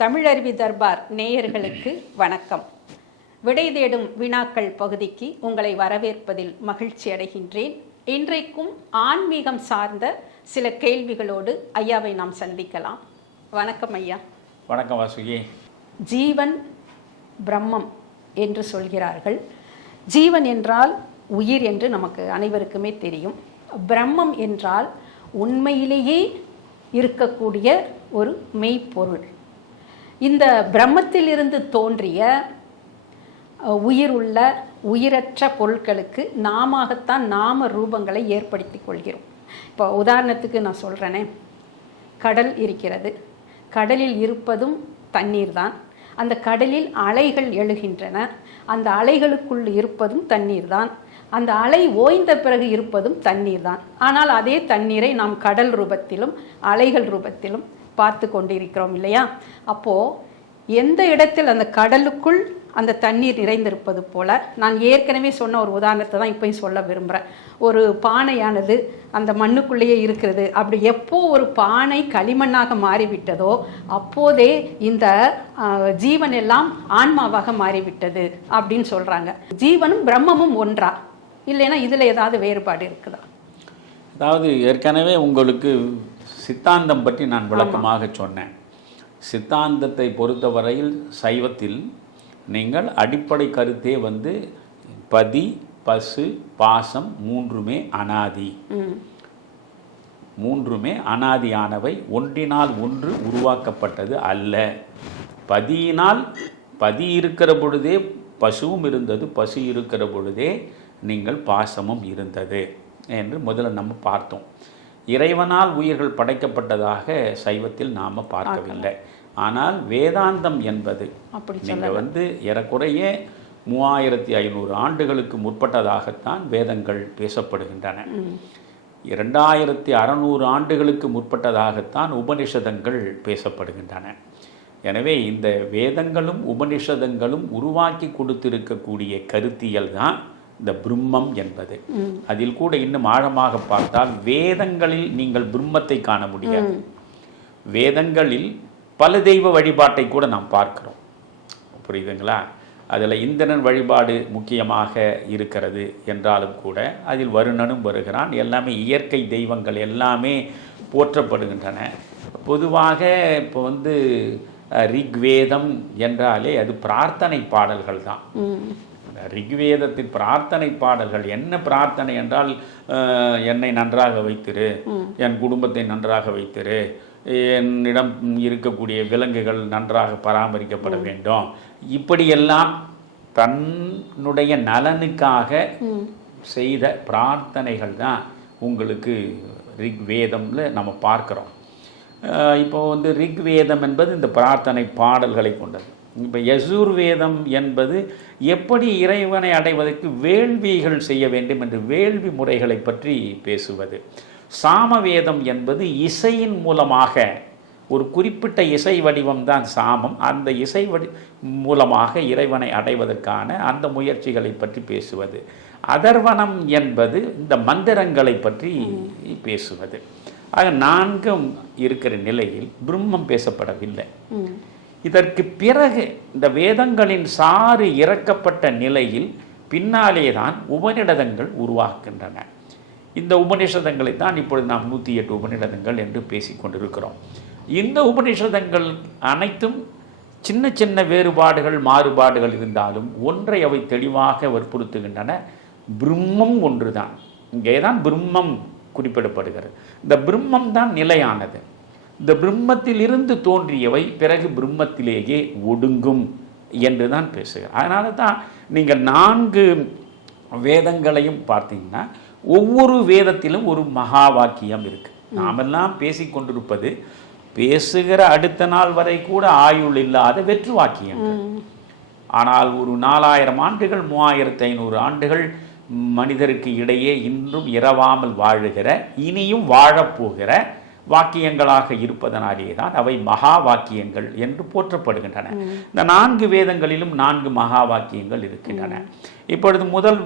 தமிழருவி தர்பார் நேயர்களுக்கு வணக்கம். விடை தேடும் வினாக்கள் பகுதிக்கு உங்களை வரவேற்பதில் மகிழ்ச்சி அடைகின்றேன். இன்றைக்கும் ஆன்மீகம் சார்ந்த சில கேள்விகளோடு ஐயாவை நாம் சந்திக்கலாம். வணக்கம் ஐயா. வணக்கம் வாசுகி. ஜீவன் பிரம்மம் என்று சொல்கிறார்கள். ஜீவன் என்றால் உயிர் என்று நமக்கு அனைவருக்குமே தெரியும். பிரம்மம் என்றால் உண்மையிலேயே இருக்கக்கூடிய ஒரு மெய்ப்பொருள். இந்த பிரம்மத்திலிருந்து தோன்றிய உயிர் உள்ள உயிரற்ற பொருட்களுக்கு நாமத்தான் நாம ரூபங்களை ஏற்படுத்தி கொள்கிறோம். இப்போ உதாரணத்துக்கு நான் சொல்கிறேனே கடல் இருக்கிறது. கடலில் இருப்பதும் தண்ணீர் தான். அந்த கடலில் அலைகள் எழுகின்றன. அந்த அலைகளுக்குள் இருப்பதும் தண்ணீர் தான். அந்த அலை ஓய்ந்த பிறகு இருப்பதும் தண்ணீர் தான். ஆனால் அதே தண்ணீரை நாம் கடல் ரூபத்திலும் அலைகள் ரூபத்திலும் பார்த்து கொண்டிருக்கிறோம் இல்லையா? அப்போ எந்த இடத்தில் அந்த கடலுக்குள் அந்த தண்ணீர் நிறைந்திருப்பது போல நான் ஏற்கனவே சொன்ன ஒரு உதாரணத்தை தான் இப்பயும் சொல்ல விரும்புகிறேன் ஒரு பானையானது அந்த மண்ணுக்குள்ளேயே இருக்கிறது. அப்படி எப்போ ஒரு பானை களிமண்ணாக மாறிவிட்டதோ அப்போதே இந்த ஜீவன் எல்லாம் ஆன்மாவாக மாறிவிட்டது அப்படின்னு சொல்கிறாங்க ஜீவனும் பிரம்மமும் ஒன்றா? இல்லைன்னா இதில் ஏதாவது வேறுபாடு இருக்குதா? அதாவது ஏற்கனவே உங்களுக்கு சித்தாந்தம் பற்றி நான் விளக்கமாக சொன்னேன். சித்தாந்தத்தை பொறுத்தவரையில் சைவத்தில் நீங்கள் அடிப்படை கருத்தே வந்து பதி பசு பாசம் மூன்றுமே அனாதி. மூன்றுமே அனாதியானவை ஒன்றினால் ஒன்று உருவாக்கப்பட்டது அல்ல. பதியினால் பதி இருக்கிற பொழுதே பசுவும் இருந்தது பசு இருக்கிற பொழுதே நீங்கள் பாசமும் இருந்தது என்று முதல்ல நம்ம பார்த்தோம். இறைவனால் உயிர்கள் படைக்கப்பட்டதாக சைவத்தில் நாம் பார்க்கவில்லை. ஆனால் வேதாந்தம் என்பது நீங்கள் வந்து ஏறக்குறைய மூவாயிரத்தி ஐநூறு ஆண்டுகளுக்கு முற்பட்டதாகத்தான் வேதங்கள் பேசப்படுகின்றன. இரண்டாயிரத்தி அறநூறு ஆண்டுகளுக்கு முற்பட்டதாகத்தான் உபனிஷதங்கள் பேசப்படுகின்றன. எனவே இந்த வேதங்களும் உபனிஷதங்களும் உருவாக்கி கொடுத்திருக்கக்கூடிய கருத்தியல் தான் இந்த பிரம்மம் என்பது. அதில் கூட இன்னும் ஆழமாக பார்த்தால் வேதங்களில் நீங்கள் பிரம்மத்தை காண முடியாது. வேதங்களில் பல தெய்வ வழிபாட்டை கூட நாம் பார்க்கிறோம். புரியுதுங்களா? அதில் இந்திரன் வழிபாடு முக்கியமாக இருக்கிறது என்றாலும் கூட அதில் வருணனும் வருகிறான். எல்லாமே இயற்கை தெய்வங்கள் எல்லாமே போற்றப்படுகின்றன. பொதுவாக இப்போ வந்து ரிக்வேதம் என்றாலே அது பிரார்த்தனை பாடல்கள் தான் ரிக்வேதத்தின் பிரார்த்தனை பாடல்கள். என்ன பிரார்த்தனை என்றால் என்னை நன்றாக வைத்திரு என் குடும்பத்தை நன்றாக வைத்திரு என்னிடம் இருக்கக்கூடிய விலங்குகள் நன்றாக பராமரிக்கப்பட வேண்டும். இப்படியெல்லாம் தன்னுடைய நலனுக்காக செய்த பிரார்த்தனைகள் தான் உங்களுக்கு ரிக்வேதம்ல நம்ம பார்க்குறோம். இப்போ வந்து ரிக்வேதம் என்பது இந்த பிரார்த்தனை பாடல்களை கொண்டது. இப்போ யசுர்வேதம் என்பது எப்படி இறைவனை அடைவதற்கு வேள்விகள் செய்ய வேண்டும் என்று வேள்வி முறைகளை பற்றி பேசுவது. சாமவேதம் என்பது இசையின் மூலமாக ஒரு குறிப்பிட்ட இசை வடிவம் தான் சாமம் அந்த இசை வடி மூலமாக இறைவனை அடைவதற்கான அந்த முயற்சிகளை பற்றி பேசுவது. அதர்வனம் என்பது இந்த மந்திரங்களை பற்றி பேசுவது. ஆக நான்கும் இருக்கிற நிலையில் பிரம்மம் பேசப்படவில்லை. இதற்கு பிறகு இந்த வேதங்களின் சாறு இறக்கப்பட்ட நிலையில் பின்னாலே தான் உபநிடதங்கள் உருவாக்கின்றன இந்த உபநிஷதங்களை தான் இப்பொழுது நாம் நூற்றி எட்டு உபநிடதங்கள் என்று பேசிக்கொண்டிருக்கிறோம் இந்த உபநிஷதங்கள் அனைத்தும் சின்ன சின்ன வேறுபாடுகள் மாறுபாடுகள் இருந்தாலும் ஒன்றை அவை தெளிவாக வற்புறுத்துகின்றன. பிரம்மம் ஒன்று தான் இங்கே தான் பிரம்மம் குறிப்பிடப்படுகிறது. இந்த பிரம்மம் தான் நிலையானது. இந்த பிரம்மத்திலிருந்து தோன்றியவை பிறகு பிரம்மத்திலேயே ஒடுங்கும் என்று தான் பேசுகிறார். அதனால தான் நீங்கள் நான்கு வேதங்களையும் பார்த்தீங்கன்னா ஒவ்வொரு வேதத்திலும் ஒரு மகா வாக்கியம் இருக்கு. நாமெல்லாம் பேசி கொண்டிருப்பது பேசுகிற அடுத்த நாள் வரை கூட ஆயுள் இல்லாத வெற்று வாக்கியங்கள். ஆனால் ஒரு நாலாயிரம் ஆண்டுகள் மூவாயிரத்து ஐநூறு ஆண்டுகள் மனிதருக்கு இடையே இன்றும் இரவாமல் வாழுகிற இனியும் வாழப்போகிற வாக்கியங்களாக இருப்பதனாலே தான் அவை மகா வாக்கியங்கள் என்று போற்றப்படுகின்றன. இந்த நான்கு வேதங்களிலும் நான்கு மகா வாக்கியங்கள் இருக்கின்றன. இப்பொழுது முதல்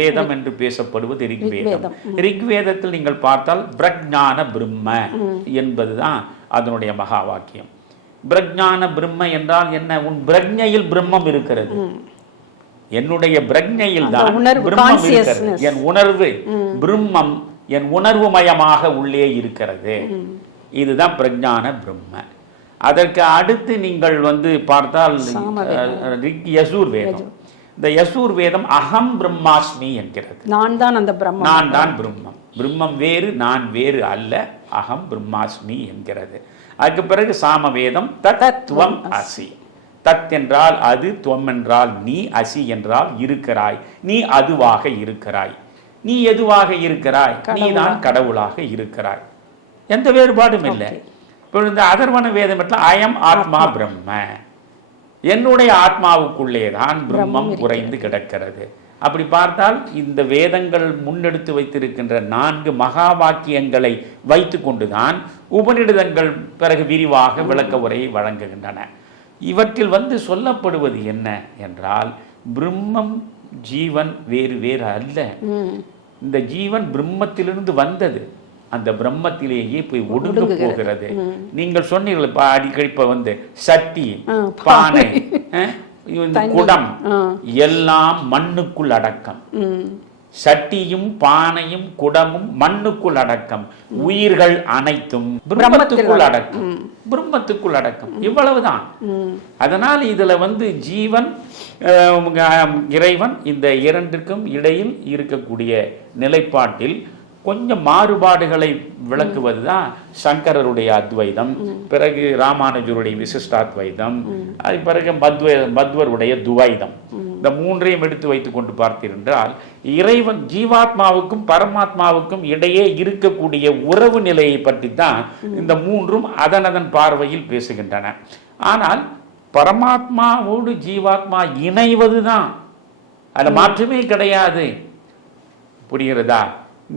வேதம் என்று பேசப்படுவது ரிக்வேதம். ரிக்வேதத்தில் நீங்கள் பார்த்தால் பிரஜான பிரம்ம என்பதுதான் அதனுடைய மகா வாக்கியம். பிரஜான பிரம்ம என்றால் என்ன? உன் பிரஜையில் பிரம்மம் இருக்கிறது. என்னுடைய பிரஜையில் தான் பிரம்மம் இருக்கிறது. என் உணர்வு பிரம்மம் என் உணர்வு மயமாக உள்ளே இருக்கிறது. இதுதான் பிரஜான பிரம்ம. அதற்கு அடுத்து நீங்கள் வந்து பார்த்தால் யசூர் வேதம். இந்த யசூர் வேதம் அகம் பிரம்மாஸ்மி என்கிறது. நான் தான் அந்த பிரம்மம். நான் தான் பிரம்மம். பிரம்மம் வேறு நான் வேறு அல்ல. அகம் பிரம்மாஸ்மி என்கிறது. அதுக்கு பிறகு சாமவேதம் தத்துவம் அசி. தத் என்றால் அது துவம் என்றால் நீ அசி என்றால் இருக்கிறாய். நீ அதுவாக இருக்கிறாய். நீ எதுவாக இருக்கிறாய்? நீதான் கடவுளாக இருக்கிறாய். எந்த வேறுபாடும் இல்லை. இப்போ இந்த அதர்வன வேதம் அயம் ஆத்மா பிரம்ம. என்னுடைய ஆத்மாவுக்குள்ளே தான் பிரம்மம் குறைந்து கிடக்கிறது. அப்படி பார்த்தால் இந்த வேதங்கள் முன்னெடுத்து வைத்திருக்கின்ற நான்கு மகா வாக்கியங்களை வைத்து கொண்டுதான் உபநிடதங்கள் பிறகு விரிவாக விளக்க உரையை வழங்குகின்றன. இவற்றில் வந்து சொல்லப்படுவது என்ன என்றால் பிரம்மம் ஜீவன் வேறு வேறு அல்ல. இந்த ஜீவன் பிரம்மத்திலிருந்து வந்தது. அந்த பிரம்மத்திலேயே போய் ஒடுங்க போகிறது. நீங்கள் சொன்னீர்கள் அடிக்கடி இப்ப வந்து சட்டி பானை. குடம் எல்லாம் மண்ணுக்குள் அடக்கம். சட்டியும் பானையும் குடமும் மண்ணுக்குள் அடக்கம். உயிர்கள் அனைத்தும் பிரம்மத்துக்குள் அடக்கம். பிரம்மத்துக்குள் அடக்கம். இவ்வளவுதான். அதனால் இதுல வந்து ஜீவன் இறைவன் இந்த இரண்டிற்கும் இடையில் இருக்கக்கூடிய நிலைப்பாட்டில் கொஞ்சம் மாறுபாடுகளை விளக்குவதுதான் சங்கரருடைய அத்வைதம். பிறகு ராமானுஜருடைய விசிஷ்டாத்வைதம். அது பிறகு மத்வ மத்வருடைய துவைதம். இந்த மூன்றையும் எடுத்து வைத்துக் கொண்டு பார்த்தீர்கள் இறைவன் ஜீவாத்மாவுக்கும் பரமாத்மாவுக்கும் இடையே இருக்கக்கூடிய உறவு நிலையை பற்றி தான் இந்த மூன்றும் அதன் அதன் பார்வையில் பேசுகின்றன. ஆனால் பரமாத்மாவோடு ஜீவாத்மா இணைவது தான் அதில் மாற்றமே கிடையாது. புரிகிறதா?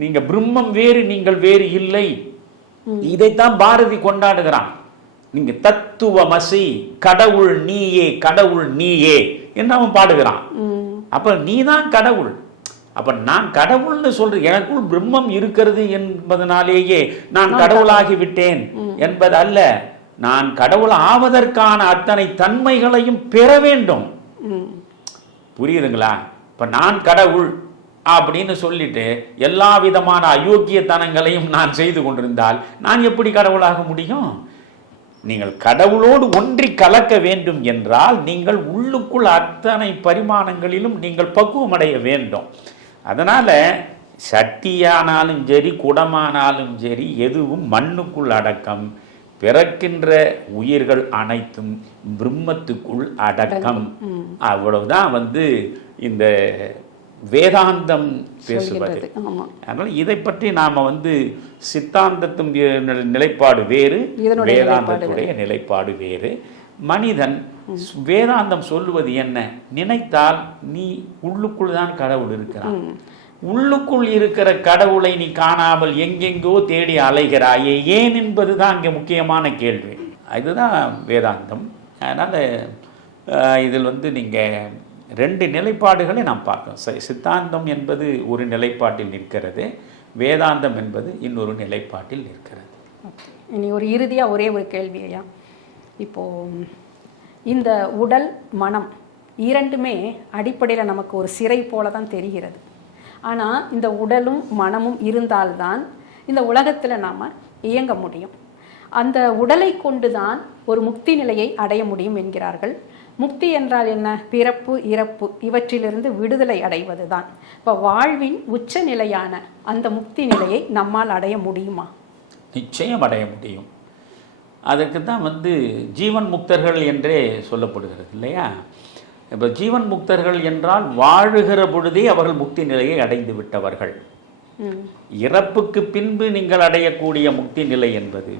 நீங்க பிரம்மம் வேறு நீங்கள் வேறு இல்லை. இதைத்தான் பாரதி கொண்டாடுகிறான். நீங்க தத்துவமசி கடவுள் நீயே கடவுள் நீயே என்று அவன் பாடுகிறான் அப்ப நீதான் கடவுள். அப்ப நான் கடவுள்னு சொல்றேன் எனக்குள் பிரம்மம் இருக்கிறது என்பதனாலேயே நான் கடவுளாகி விட்டேன் என்பது அல்ல நான் கடவுள் ஆவதற்கான அத்தனை தன்மைகளையும் பெற வேண்டும். புரியுதுங்களா? இப்ப நான் கடவுள் அப்படின்னு சொல்லிட்டு எல்லா விதமான அயோக்கியத்தனங்களையும் நான் செய்து கொண்டிருந்தால் நான் எப்படி கடவுளாக முடியும்? நீங்கள் கடவுளோடு ஒன்றி கலக்க வேண்டும் என்றால் நீங்கள் உள்ளுக்குள் அத்தனை பரிமாணங்களிலும் நீங்கள் பக்குவமடைய வேண்டும். அதனால சட்டியானாலும் சரி குடமானாலும் சரி எதுவும் மண்ணுக்குள் அடக்கம். பிறக்கின்ற உயிர்கள் அனைத்தும் பிரம்மத்துக்குள் அடக்கம். அவ்வளவுதான் வந்து இந்த வேதாந்தம் பேசுவது. அதனால் இதை பற்றி நாம வந்து சித்தாந்தத்தின் நிலைப்பாடு வேறு வேதாந்தத்துடைய நிலைப்பாடு வேறு. மனிதன் வேதாந்தம் சொல்லுவது என்ன? நினைத்தால் நீ உள்ளுக்குள் தான் கடவுள் இருக்கிறான் உள்ளுக்குள் இருக்கிற கடவுளை நீ காணாமல் எங்கெங்கோ தேடி அலைகிறாயே ஏன் என்பதுதான் இங்கே முக்கியமான கேள்வி. இதுதான் வேதாந்தம். அதனால் இதில் வந்து நீங்கள் ரெண்டு நிலைப்பாடுகளை நாம் பார்க்கணும். சி- சித்தாந்தம் என்பது ஒரு நிலைப்பாட்டில் நிற்கிறது வேதாந்தம் என்பது இன்னொரு நிலைப்பாட்டில் நிற்கிறது. இனி ஒரு இறுதியா ஒரே ஒரு கேள்வி ஐயா. இப்போ இந்த உடல் மனம் இரண்டுமே அடிப்படையில் நமக்கு ஒரு சிறை போல தான் தெரிகிறது. ஆனால் இந்த உடலும் மனமும் இருந்தால்தான் இந்த உலகத்தில் நாம் இயங்க முடியும். அந்த உடலை கொண்டு தான் ஒரு முக்தி நிலையை அடைய முடியும் என்கிறார்கள். முக்தி என்றால் என்ன? பிறப்பு இறப்பு இவற்றிலிருந்து விடுதலை அடைவது தான் இப்போ வாழ்வின் உச்ச நிலையான அந்த முக்தி நிலையை நம்மால் அடைய முடியுமா? நிச்சயம் அடைய முடியும். அதற்கு தான் வந்து ஜீவன் முக்தர்கள் என்றே சொல்லப்படுகிறது இல்லையா? இப்போ ஜீவன் முக்தர்கள் என்றால் வாழுகிற பொழுதே அவர்கள் முக்தி நிலையை அடைந்து விட்டவர்கள். இறப்புக்கு பின்பு நீங்கள் அடையக்கூடிய முக்தி நிலை என்பது.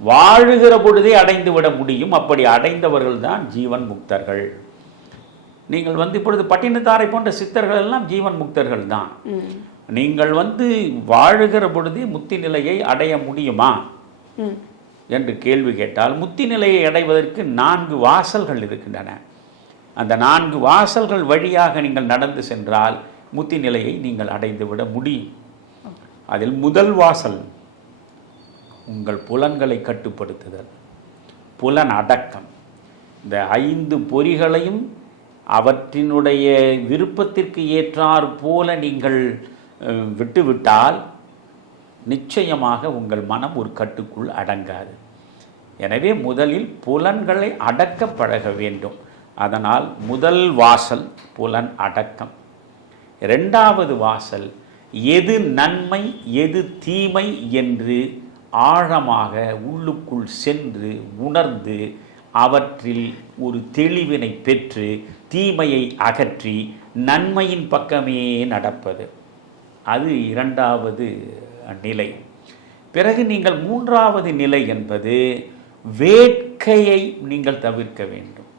வாழுகிற பொழுதே அடைந்து விட முடியும் அப்படி அடைந்தவர்கள் தான் ஜீவன் முக்தர்கள். நீங்கள் வந்து இப்பொழுது பட்டினத்தாரை போன்ற சித்தர்கள் எல்லாம் ஜீவன் முக்தர்கள் தான். நீங்கள் வந்து வாழுகிற பொழுதே முக்தி நிலையை அடைய முடியுமா? என்று கேள்வி கேட்டால் முத்தி நிலையை அடைவதற்கு நான்கு வாசல்கள் இருக்கின்றன. அந்த நான்கு வாசல்கள் வழியாக நீங்கள் நடந்து சென்றால் முத்தி நிலையை நீங்கள் அடைந்துவிட முடியும். அதில் முதல் வாசல் உங்கள் புலன்களை கட்டுப்படுத்துதல். புலன் அடக்கம். இந்த ஐந்து பொறிகளையும் அவற்றினுடைய விருப்பத்திற்கு ஏற்றாற் போல நீங்கள் விட்டுவிட்டால் நிச்சயமாக உங்கள் மனம் ஒரு கட்டுக்குள் அடங்காது. எனவே முதலில் புலன்களை அடக்க பழக வேண்டும். அதனால் முதல் வாசல் புலன் அடக்கம். இரண்டாவது வாசல் எது நன்மை எது தீமை என்று ஆழமாக உள்ளுக்குள் சென்று உணர்ந்து அவற்றில் ஒரு தெளிவினை பெற்று தீமையை அகற்றி நன்மையின் பக்கமே நடப்பது. அது இரண்டாவது நிலை. பிறகு நீங்கள் மூன்றாவது நிலை என்பது வேட்கையை நீங்கள் தவிர்க்க வேண்டும்.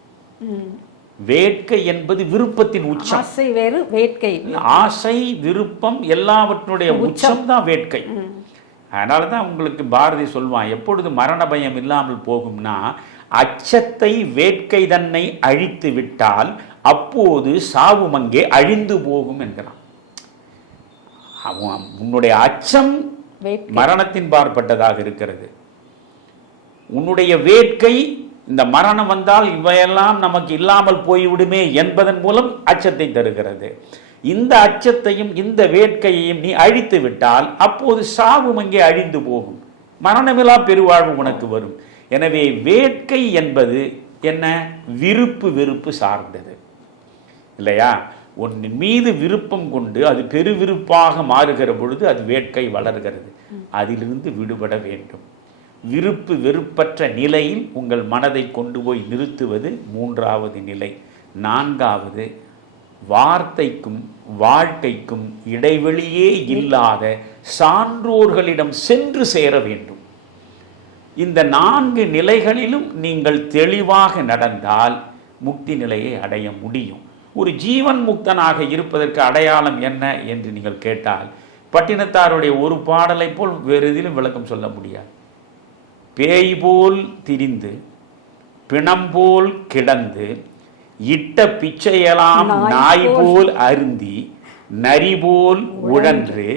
வேட்கை என்பது விருப்பத்தின் உச்சம். ஆசை வேறு வேட்கை. ஆசை விருப்பம் எல்லாவற்றினுடைய உச்சம். தான் வேட்கை. அதனால தான் உங்களுக்கு பாரதி சொல்வான் எப்பொழுது மரண பயம் இல்லாமல் போகும்னா அச்சத்தை வேட்கை தன்னை அழித்து விட்டால் அப்போது சாவும் அங்கே அழிந்து போகும் என்கிறான். உன்னுடைய அச்சம் மரணத்தின் பார்ப்பட்டதாக இருக்கிறது. உன்னுடைய வேட்கை இந்த மரணம் வந்தால் இவையெல்லாம் நமக்கு இல்லாமல் போய்விடுமே என்பதன் மூலம் அச்சத்தை தருகிறது. இந்த அச்சத்தையும் இந்த வேட்கையையும் நீ அழித்து விட்டால் அப்போது சாவும் அங்கே அழிந்து போகும். மரணமில்லா பெருவாழ்வு உனக்கு வரும். எனவே வேட்கை என்பது என்ன? விருப்பு வெறுப்பு சார்ந்தது. இல்லையா? ஒன்றின் மீது விருப்பம் கொண்டு அது பெருவிருப்பாக மாறுகிற பொழுது அது வேட்கை வளர்கிறது. அதிலிருந்து விடுபட வேண்டும். விருப்பு வெறுப்பற்ற நிலையில் உங்கள் மனதை கொண்டு போய் நிறுத்துவது மூன்றாவது நிலை. நான்காவது வார்த்தைக்கும் வாழ்க்கைக்கும் இடைவெளியே இல்லாத சான்றோர்களிடம் சென்று சேர வேண்டும். இந்த நான்கு நிலைகளிலும் நீங்கள் தெளிவாக நடந்தால் முக்தி நிலையை அடைய முடியும். ஒரு ஜீவன் முக்தனாக இருப்பதற்கு அடையாளம் என்ன என்று நீங்கள் கேட்டால் பட்டினத்தாருடைய ஒரு பாடலை போல் வேறு எதிலும் விளக்கம் சொல்ல முடியாது. பேய் போல் திரிந்து பிணம் போல் கிடந்து இட்ட பிச்சையெல்லாம் நாய் போல் அருந்தி நரி போல் உழன்று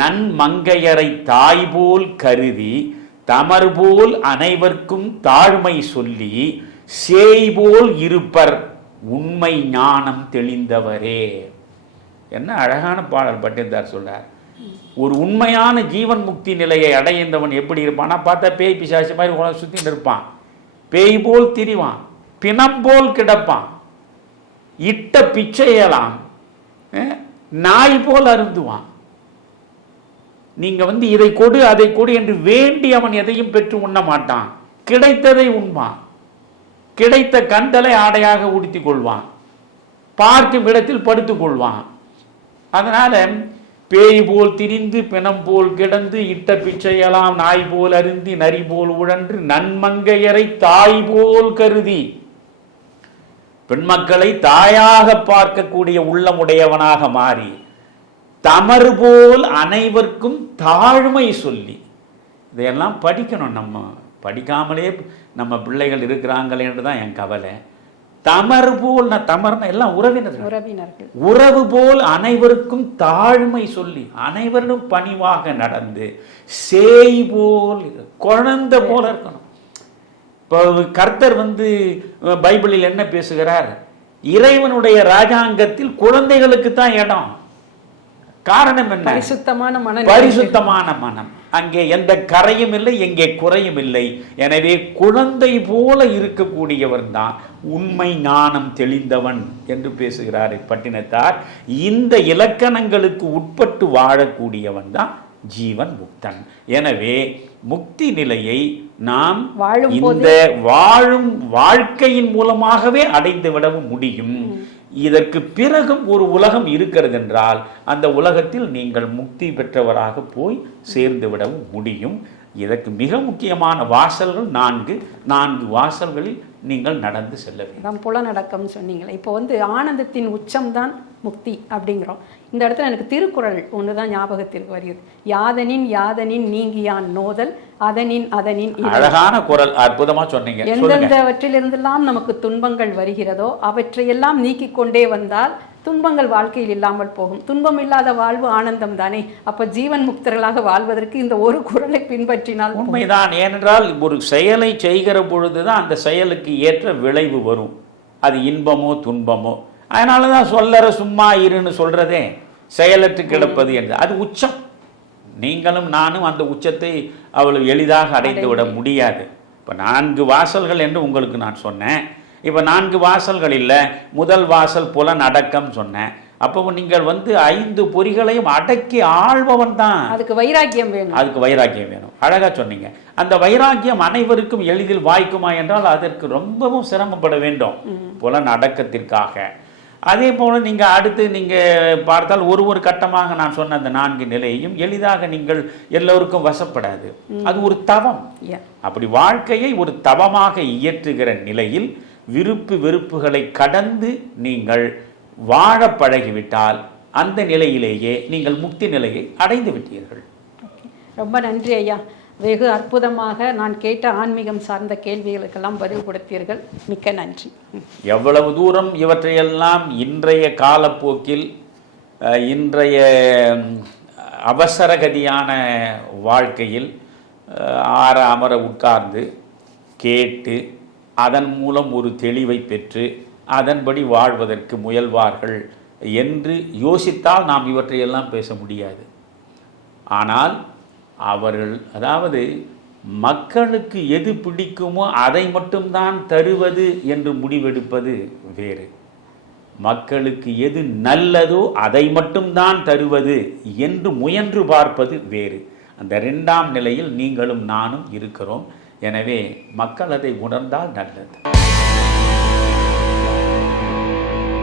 நன்மங்கையரை தாய் போல் கருதி தமர் போல் அனைவர்க்கும் தாழ்மை சொல்லி சேய் போல் இருப்பர் உண்மை ஞானம் தெளிந்தவரே. என்ன அழகான பாடல் பட்டிருந்தார் சொல்றார். ஒரு உண்மையான ஜீவன் முக்தி நிலையை அடைந்தவன் எப்படி இருப்பான்னா பார்த்தா பேய் பிசாசு மாதிரி உலக சுத்தின்னு இருப்பான். பேய் போல் திரிவான். பிணம் போல் கிடப்பான். இட்ட பிச்சையலாம் நாய் போல் அருந்துவான். நீங்க வந்து இதை கொடு அதை கொடு என்று வேண்டி அவன் எதையும் பெற்று உண்ண மாட்டான். கிடைத்ததை உண்பான். கிடைத்த கண்டலை ஆடையாக உடுத்திக் கொள்வான். பார்க்கும் இடத்தில் படுத்துக் கொள்வான். அதனால பேய் போல் திரிந்து பிணம் போல் கிடந்து இட்ட பிச்சையெல்லாம் நாய் போல் அருந்தி நரி போல் உழன்று நன்மங்கையரை தாய் போல் கருதி. பெண்மக்களை தாயாக பார்க்கக்கூடிய உள்ளமுடையவனாக மாறி தமறு போல் அனைவருக்கும் தாழ்மை சொல்லி இதையெல்லாம் படிக்கணும் நம்ம. படிக்காமலே நம்ம பிள்ளைகள் இருக்கிறாங்களே என்று தான் என் கவலை. தமறு போல் நான் தமர்னா எல்லாம் உறவினர்கள். உறவினர்கள். உறவு போல் அனைவருக்கும் தாழ்மை சொல்லி அனைவரும் பணிவாக நடந்து சேய் போல் குழந்தை போல இருக்கணும். இப்போ கர்த்தர் வந்து பைபிளில் என்ன பேசுகிறார்? இறைவனுடைய ராஜாங்கத்தில் குழந்தைகளுக்கு தான் இடம். காரணம் என்ன? பரிசுத்தமான மன பரிசுத்தமான மனம். அங்கே எந்த கரையும் இல்லை எங்கே குறையும் இல்லை. எனவே குழந்தை போல இருக்கக்கூடியவன் தான் உண்மை ஞானம் தெளிந்தவன் என்று பேசுகிறார் பட்டினத்தார் இந்த இலக்கணங்களுக்கு உட்பட்டு வாழக்கூடியவன் தான் ஜீவன் முக்தன். எனவே முக்தி நிலையை நாம் இந்த வாழும் வாழ்க்கையின் மூலமாகவே அடைந்து விடவும் முடியும். இதற்கு பிறகும் ஒரு உலகம் இருக்கிறது என்றால் அந்த உலகத்தில் நீங்கள் முக்தி பெற்றவராக போய் சேர்ந்து விடவும் முடியும். இதற்கு மிக முக்கியமான வாசல்கள் நான்கு. நான்கு வாசல்களில் நீங்கள் நடந்து செல்ல வேண்டும். புலநடக்கம் புலநடக்கம்னு சொன்னீங்களே. இப்போ வந்து ஆனந்தத்தின் உச்சம்தான் முக்தி அப்படிங்கிறோம். இந்த இடத்துல எனக்கு திருக்குறள் ஒன்று தான் ஞாபகத்திற்கு வருகிறது. யாதனின் யாதனின் நீங்கியான் நோதல் அதனின் அதனின். அழகான குரல் அற்புதமா சொன்னீங்க. எந்தெந்தவற்றிலிருந்தெல்லாம் நமக்கு துன்பங்கள் வருகிறதோ அவற்றையெல்லாம் நீக்கிக் கொண்டே வந்தால் துன்பங்கள் வாழ்க்கையில் இல்லாமல் போகும். துன்பம் இல்லாத வாழ்வு ஆனந்தம் தானே. அப்ப ஜீவன் முக்தர்களாக வாழ்வதற்கு இந்த ஒரு குறளை பின்பற்றினால் உண்மைதான். ஏனென்றால் ஒரு செயலை செய்கிற பொழுதுதான் அந்த செயலுக்கு ஏற்ற விளைவு வரும். அது இன்பமோ துன்பமோ. அதனால தான் சொல்லற சும்மா இருன்னு சொல்றதே செயலற்று கிடப்பது என்று. அது உச்சம். நீங்களும் நானும் அந்த உச்சத்தை அவ்வளவு எளிதாக அடைந்து விட முடியாது. இப்போ நான்கு வாசல்கள் என்று உங்களுக்கு நான் சொன்னேன். இப்போ நான்கு வாசல்கள் இல்லை முதல் வாசல் புலன் அடக்கம் சொன்னேன். அப்போ நீங்கள் வந்து ஐந்து பொறிகளையும் அடக்கி ஆள்பவன் தான். அதுக்கு வைராக்கியம் வேணும். அதுக்கு வைராக்கியம் வேணும். அழகா சொன்னீங்க. அந்த வைராக்கியம் அனைவருக்கும் எளிதில் வாய்க்குமா என்றால் அதற்கு ரொம்பவும் சிரமப்பட வேண்டும். புலன் அடக்கத்திற்காக அதே போல நீங்க அடுத்து நீங்க பார்த்தால் ஒரு ஒரு கட்டமாக நான் சொன்ன அந்த நான்கு நிலையையும் எளிதாக நீங்கள் எல்லோருக்கும் வசப்படாது. அது ஒரு தவம். அப்படி வாழ்க்கையை ஒரு தவமாக இயற்றுகிற நிலையில் விருப்பு வெறுப்புகளை கடந்து நீங்கள் வாழ பழகிவிட்டால் அந்த நிலையிலேயே நீங்கள் முக்தி நிலையை அடைந்து விட்டீர்கள். ரொம்ப நன்றி ஐயா. வெகு அற்புதமாக நான் கேட்ட ஆன்மீகம் சார்ந்த கேள்விகளுக்கெல்லாம் பதில் கொடுத்தீர்கள். மிக்க நன்றி. எவ்வளவு தூரம் இவற்றையெல்லாம் இன்றைய காலப்போக்கில் இன்றைய அவசரகதியான வாழ்க்கையில் ஆற அமர உட்கார்ந்து கேட்டு அதன் மூலம் ஒரு தெளிவை பெற்று அதன்படி வாழ்வதற்கு முயல்வார்கள் என்று யோசித்தால் நாம் இவற்றையெல்லாம் பேச முடியாது. ஆனால் அவர்கள் அதாவது மக்களுக்கு எது பிடிக்குமோ அதை மட்டும்தான் தருவது என்று முடிவெடுப்பது வேறு. மக்களுக்கு எது நல்லதோ அதை மட்டும்தான் தருவது என்று முயன்று பார்ப்பது வேறு. அந்த ரெண்டாம் நிலையில் நீங்களும் நானும் இருக்கிறோம். எனவே மக்கள் அதை உணர்ந்தால் நல்லது.